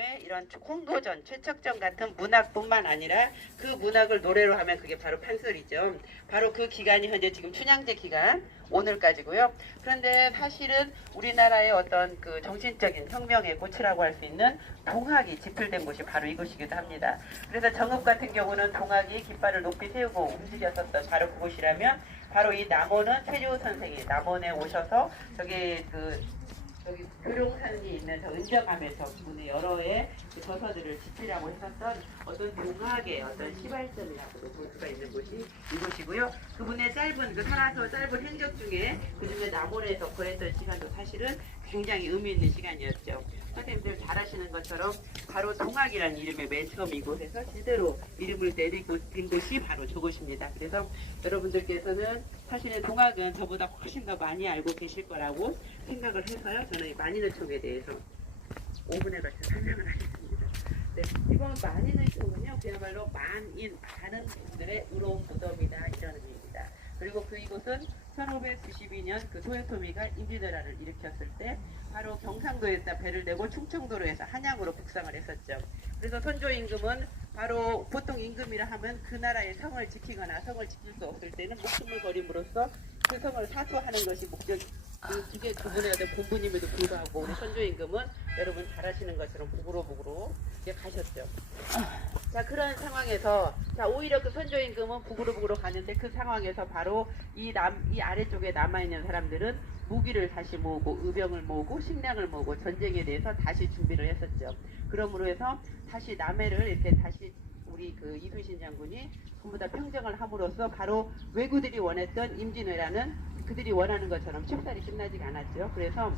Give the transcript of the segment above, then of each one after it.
요즘에 이런 홍도전, 최척전 같은 문학뿐만 아니라 그 문학을 노래로 하면 그게 바로 판소리죠. 바로 그 기간이 현재 지금 춘향제 기간 오늘까지고요. 그런데 사실은 우리나라의 어떤 그 정신적인 혁명의 꽃이라고 할 수 있는 동학이 집필된 곳이 바로 이곳이기도 합니다. 그래서 정읍 같은 경우는 동학이 깃발을 높이 세우고 움직였었던 바로 그곳이라면 바로 이 남원은 최재호 선생이 남원에 오셔서 저기 교룡산이 있는 저 은정암에서 그분의 여러의 그 저서들을 집필하고 했었던 어떤 동학의 어떤 시발점이라고도 볼 수가 있는 곳이 이곳이고요. 그분의 살아서 짧은 행적 중에 그중에 남원에서 보냈던 시간도 사실은 굉장히 의미 있는 시간이었죠. 선생님들 잘 아시는 것처럼 바로 동학이라는 이름의 맨 처음 이곳에서 제대로 이름을 내린 곳이 바로 저곳입니다. 그래서 여러분들께서는 사실은 동학은 저보다 훨씬 더 많이 알고 계실 거라고 생각을 해서요. 저는 만인의총에 대해서 5분에 걸쳐 설명을 하겠습니다. 네, 이번 만인의총은요, 그야말로 많은 분들의 의로운 무덤이다 이런 의미입니다. 그리고 그 이곳은 1592년 그 토요토미가 임진왜란을 일으켰을 때 바로 경상도에다 배를 내고 충청도로에서 한양으로 북상을 했었죠. 그래서 선조 임금은 바로 보통 임금이라 하면 그 나라의 성을 지키거나 성을 지킬 수 없을 때는 목숨을 버림으로써 그 성을 사수하는 것이 목적. 두 분의 어떤 본부님에도 불구하고 우리 선조 임금은 여러분 잘 아시는 것처럼 북으로 가셨죠. 자, 그런 상황에서 오히려 그 선조 임금은 북으로 가는데 그 상황에서 바로 이 아래쪽에 남아있는 사람들은 무기를 다시 모으고 의병을 모으고 식량을 모으고 전쟁에 대해서 다시 준비를 했었죠. 그러므로 해서 다시 남해를 이렇게 다시 우리 그 이순신 장군이 전부 다 평정을 함으로써 바로 왜구들이 원했던 임진왜란은 그들이 원하는 것처럼 쉽사리 끝나지가 않았죠. 그래서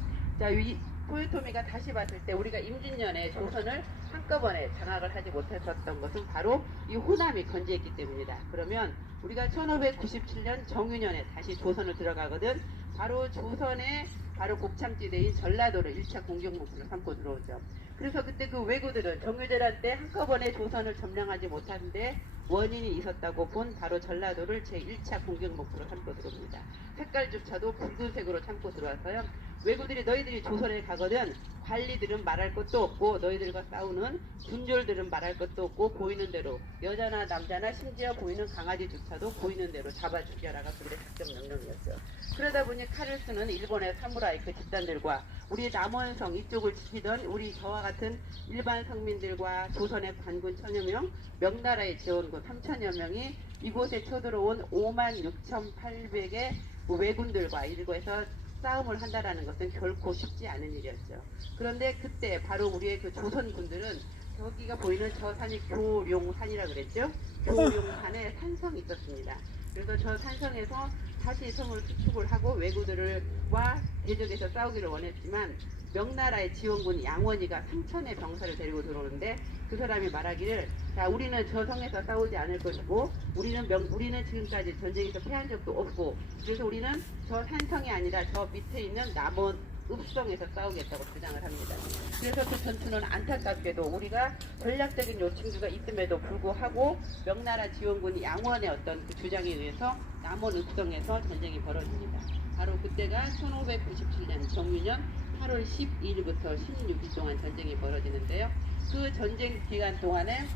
이 토요토미가 다시 봤을 때 우리가 임진년에 조선을 한꺼번에 장악을 하지 못했었던 것은 바로 이 호남이 건재했기 때문이다. 그러면 우리가 1597년 정유년에 다시 조선을 들어가거든 바로 조선의 바로 곡창지대인 전라도를 1차 공격 목표로 삼고 들어오죠. 그래서 그때 그 왜구들은 정유재란 때 한꺼번에 조선을 점령하지 못하는데 원인이 있었다고 본 바로 전라도를 제1차 공격 목표로 삼고 들어옵니다. 색깔조차도 붉은색으로 참고 들어와서요. 왜구들이 너희들이 조선에 가거든 관리들은 말할 것도 없고 너희들과 싸우는 군졸들은 말할 것도 없고 보이는 대로 여자나 남자나 심지어 보이는 강아지조차도 보이는 대로 잡아 죽여라가 그들의 작전 명령이었죠. 그러다 보니 칼을 쓰는 일본의 사무라이 그 집단들과 우리 남원성 이쪽을 지키던 우리 저와 같은 일반 성민들과 조선의 관군 1000여 명, 명나라의 지원군 3000여 명이 이곳에 쳐들어온 56,800의 왜군들과 이곳에서 싸움을 한다라는 것은 결코 쉽지 않은 일이었죠. 그런데 그때 바로 우리의 그 조선군들은 저기가 보이는 저 산이 교룡산이라 그랬죠. 교룡산에 산성이 있었습니다. 그래서 저 산성에서 다시 성을 수축을 하고 왜구들과 대적에서 싸우기를 원했지만 명나라의 지원군 양원이가 3천의 병사를 데리고 들어오는데 그 사람이 말하기를 자 우리는 저 성에서 싸우지 않을 것이고 우리는 지금까지 전쟁에서 패한 적도 없고 그래서 우리는 저 산성이 아니라 저 밑에 있는 남원 읍성에서 싸우겠다고 주장을 합니다. 그래서 그 전투는 안타깝게도 우리가 전략적인 요충지가 있음에도 불구하고 명나라 지원군 양원의 어떤 그 주장에 의해서 남원 읍성에서 전쟁이 벌어집니다. 바로 그때가 1597년 정유년 8월 12일부터 16일 동안 전쟁이 벌어지는데요. 그 전쟁 기간 동안에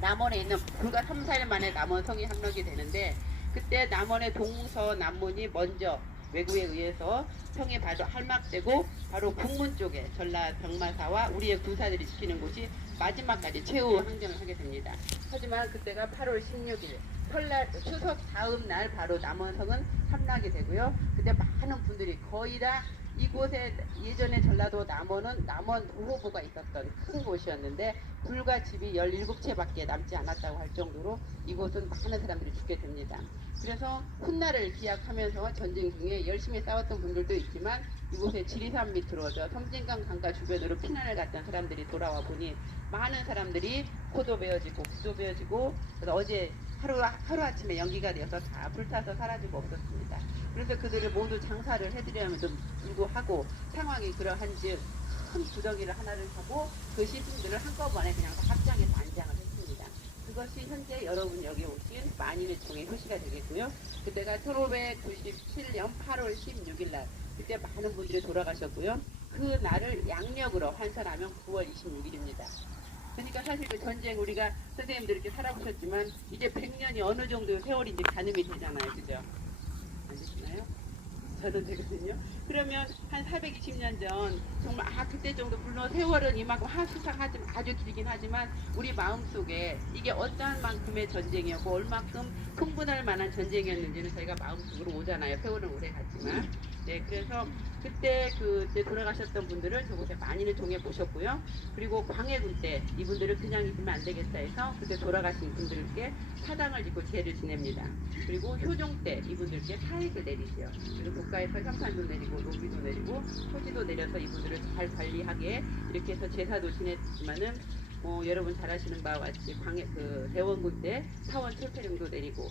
남원에 있는 불과 3, 4일 만에 남원성이 함락이 되는데 그때 남원의 동서남문이 먼저 왜구에 의해서 성이 바로 함락되고 바로 북문 쪽에 전라 병마사와 우리의 군사들이 지키는 곳이 마지막까지 최후 항전을 하게 됩니다. 하지만 그때가 8월 16일 추석 다음 날 바로 남원성은 함락이 되고요. 그때 많은 분들이 거의 다 이곳에 예전에 전라도 남원은 남원 도호부가 있었던 큰 곳이었는데 불과 집이 17채밖에 남지 않았다고 할 정도로 이곳은 많은 사람들이 죽게 됩니다. 그래서 훗날을 기약하면서 전쟁 중에 열심히 싸웠던 분들도 있지만 이곳에 지리산 밑으로 섬진강 강가 주변으로 피난을 갔던 사람들이 돌아와 보니 많은 사람들이 코도 베어지고 귀도 베어지고 어제 하루아침에 연기가 되어서 다 불타서 사라지고 없었습니다. 그래서 그들을 모두 장사를 해드리면도 불구하고 상황이 그러한즉 큰 구덩이를 하나를 하고 그 시신들을 한꺼번에 그냥 합장해서 안장을 했습니다. 그것이 현재 여러분 여기 오신 만인의총의 표시가 되겠고요. 그때가 1597년 8월 16일 날 그때 많은 분들이 돌아가셨고요. 그 날을 양력으로 환산하면 9월 26일입니다. 그러니까 사실 그 전쟁 우리가 선생님들 이렇게 살아보셨지만 이제 100년이 어느 정도 세월인지 가늠이 되잖아요. 그죠? 안 되시나요? 저도 되거든요. 그러면 한 420년 전 정말 그때 정도 물론 세월은 이만큼 수상하지 아주 길긴 하지만 우리 마음속에 이게 어떠한 만큼의 전쟁이었고 얼만큼 흥분할 만한 전쟁이었는지는 저희가 마음속으로 오잖아요. 세월은 오래 갔지만. 네, 그래서 그때 돌아가셨던 분들을 저곳에 많이는 종해 보셨고요. 그리고 광해군 때 이분들을 그냥 잊으면 안 되겠다 해서 그때 돌아가신 분들께 사당을 짓고 제를 지냅니다. 그리고 효종 때 이분들께 사익을 내리죠. 그리고 국가에서 현판도 내리고 노비도 내리고 토지도 내려서 이분들을 잘 관리하게 이렇게 해서 제사도 지냈지만은 여러분 잘 아시는 바와 같이 대원군 때 사원 철폐령도 내리고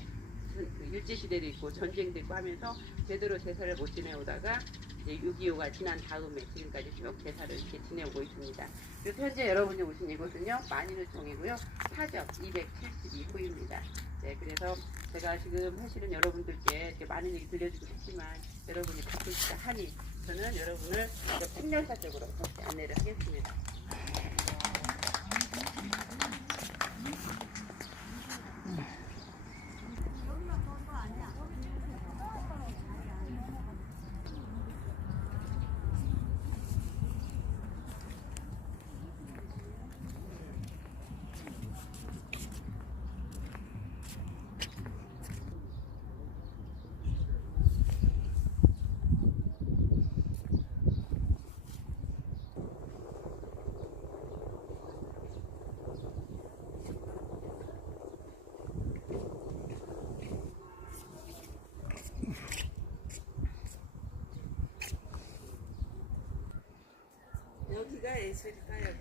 일제시대도 있고 전쟁도 있고 하면서 제대로 제사를 못 지내오다가 이제 6.25가 지난 다음에 지금까지 쭉 제사를 이렇게 지내오고 있습니다. 그래서 현재 여러분이 오신 이곳은요 만인의총이고요 사적 272호입니다. 네, 그래서 제가 지금 사실은 여러분들께 이렇게 많은 얘기 들려주고 싶지만 여러분이 바쁘시다 하니 저는 여러분을 풍렬사 쪽으로 안내를 하겠습니다. 여기가 예술일까요?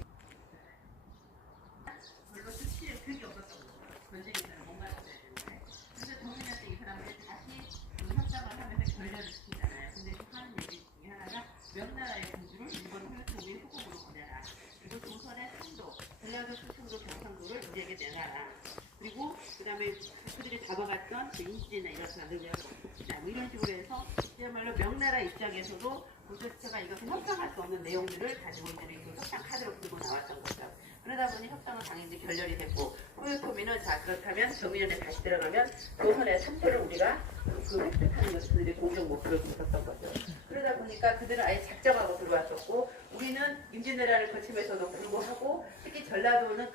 물론 수치에 그게 없었던 거죠. 전쟁에서는 뭔가 했어야 되는데. 그래서 정민한테 이 사람들이 다시 협상을 하면서 결렬을 시키잖아요. 근데 하는 얘기 중에 하나가 명나라의 공주를 일본 후유통일 후국으로 보내라. 그리고 조선의 상도, 전라도 수청도 경상도를 우리에게 내놔라. 그리고 그 다음에 그들이 잡아갔던 인질이나 이런 사람들 이런 식으로 해서 그야말로 명나라 입장에서도 고조스가 이것을 협상할 수 없는 내용들을 가지고 있는 그 협상 카드로 들고 나왔던 거죠. 그러다 보니 협상은 당연히 결렬이 됐고 후유토미는 자 그렇다면 정의연에 다시 들어가면 조선의 삼도를 우리가 그 획득하는 것을 그들이 공정 목표로 두었던 거죠. 그러다 보니까 그들은 아예 작정하고 들어왔었고 우리는 임진왜란을 거치면서도 불구하고 특히 전라도는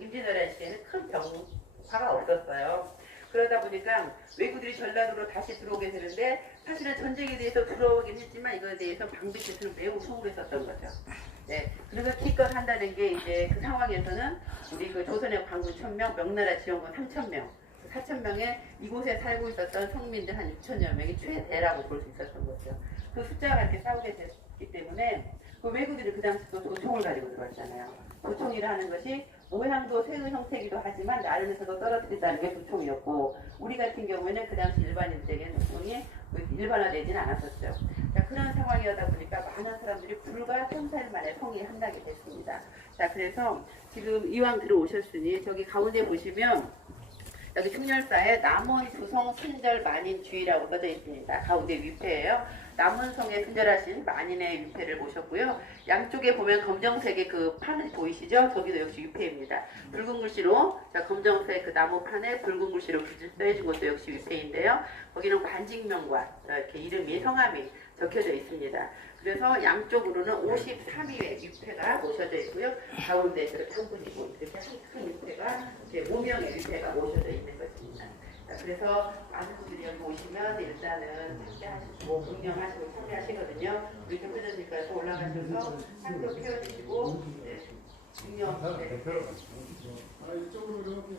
임진왜란 시에는 큰 병화가 없었어요. 그러다 보니까 외구들이 전라도로 다시 들어오게 되는데 사실은 전쟁에 대해서 들어오긴 했지만 이거에 대해서 방비태수는 매우 소홀했었던 거죠. 네, 그래서 기껏 한다는 게 이제 그 상황에서는 우리 그 조선의 관군 1000명, 명나라 지원군 3000명, 4000명의 이곳에 살고 있었던 성민들 한 6천여 명이 최대라고 볼 수 있었던 거죠. 그 숫자가 이렇게 싸우게 됐기 때문에 그 외구들이 그 당시 또 도총을 가지고 들어왔잖아요. 도총이라는 것이 모양도 새의 형태이기도 하지만 나름에서도 떨어뜨린다는 게 도총이었고 우리 같은 경우에는 그 당시 일반인들에게는 도총이 일반화되지는 않았었죠. 자, 그런 상황이었다 보니까 많은 사람들이 불과 3살 만에 성이 한나게 됐습니다. 자, 그래서 지금 이왕 들어오셨으니 저기 가운데 보시면 여기 흉렬사에 남원 부성 순절 만인 주의라고 써져 있습니다. 가운데 위패예요. 남원성에 순절하신 만인의 위패를 보셨고요. 양쪽에 보면 검정색의 그 판이 보이시죠? 저기도 역시 위패입니다. 붉은 글씨로 검정색 그 나무판에 붉은 글씨로 써진 것도 역시 위패인데요. 거기는 관직명과 이렇게 이름이 성함이 적혀져 있습니다. 그래서 양쪽으로는 53위의 위패가 모셔져 있고요. 가운데 이렇게 한 분이고 이렇게 큰 위패가 이렇게 5명의 위패가 모셔져 있는 것입니다. 자, 그래서 많은 분들이 여기 오시면 일단은 참여하시고 공연하시고 참여하시거든요. 우리 대표님께서 올라가셔서 한표 피워주시고 공연 이쪽으로 이렇게